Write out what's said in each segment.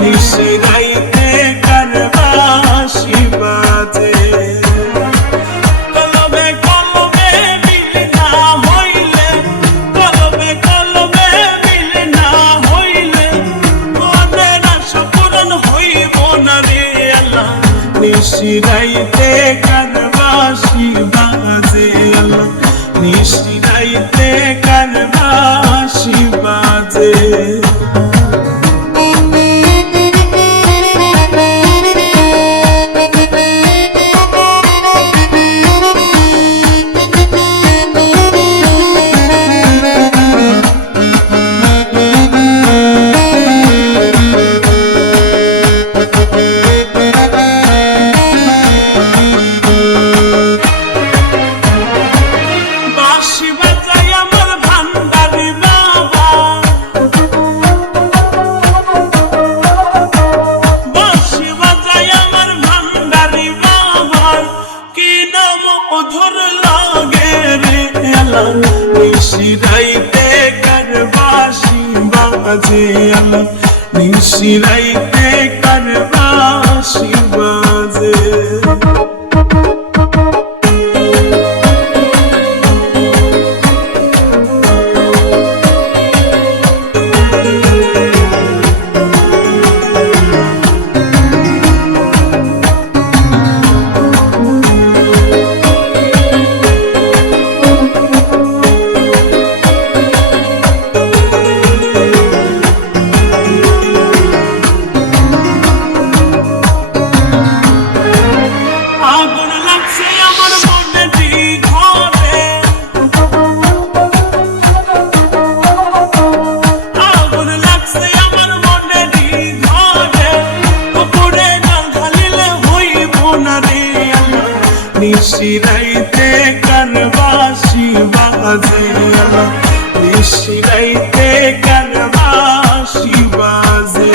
নিশিরাইতে কার বাঁশি বাজে। কলবে কলবে মিল না হইলে, কলবে কলবে মিল না হইলে মনের আশা পূরণ হইব না রে আল্লাহ। নিশিরাইতে কার বাঁশি বাজে আল্লাহ, নিশিরাইতে কার বাঁশি বাজে। বাঁশি বাজায় আমার ভান্ডারি বাবা, বাঁশি বাজায় আমার ভান্ডারি বাবা, কি নাম মধুর লাগে রে আল্লাহ। নিশিরাইতে কার বাঁশি বাজে আল্লাহ, নিশিরাইতে কার বাঁশি বাজে। আগুন লাগছে আমার মনেরই ঘরে, আগুন লাগছে আমার মনেরই ঘরে, পুকুরে জল ঢালিলে হইব না রে আল্লাহ। নিশিরাইতে কার বাঁশি বাজে আল্লাহ, নিশিরাইতে কার বাঁশি বাজে।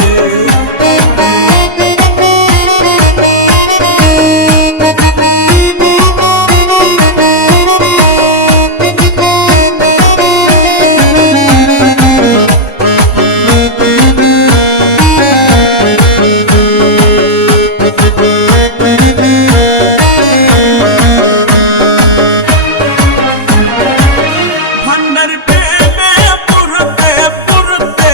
ভান্ডার প্রেমে পুরতে পুরতে,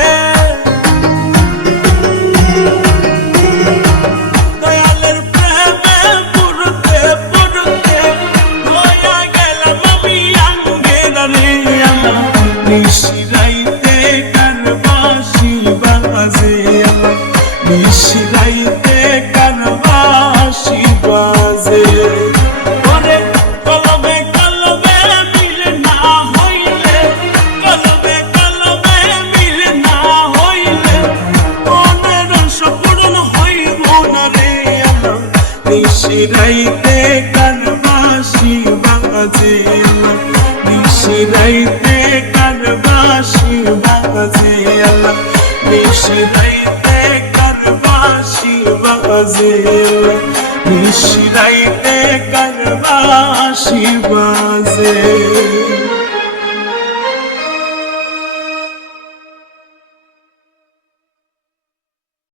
দয়ালের প্রেমে পুরতে পুরতে হইয়া গেলাম আমি আঙ্গেরা রে আল্লাহ। নিশিরাইতে কার বাঁশি বাজে আল্লাহ, নিশিরাইতে কার বাঁশি বাজে। ওরে কলবে কলবে মিল না হইলে, কলবে কলবে মিল না হইলে মনের আশা পূরণ হইব না রে আল্লাহ। নিশিরাইতে কার বাঁশি বাজে আল্লাহ, নিশিরাইতে কার বাঁশি বাজে আল্লাহ, নিশিরাইতে কার বাঁশি বাজে আল্লাহ, নিশিরাইতে কার বাঁশি বাজে।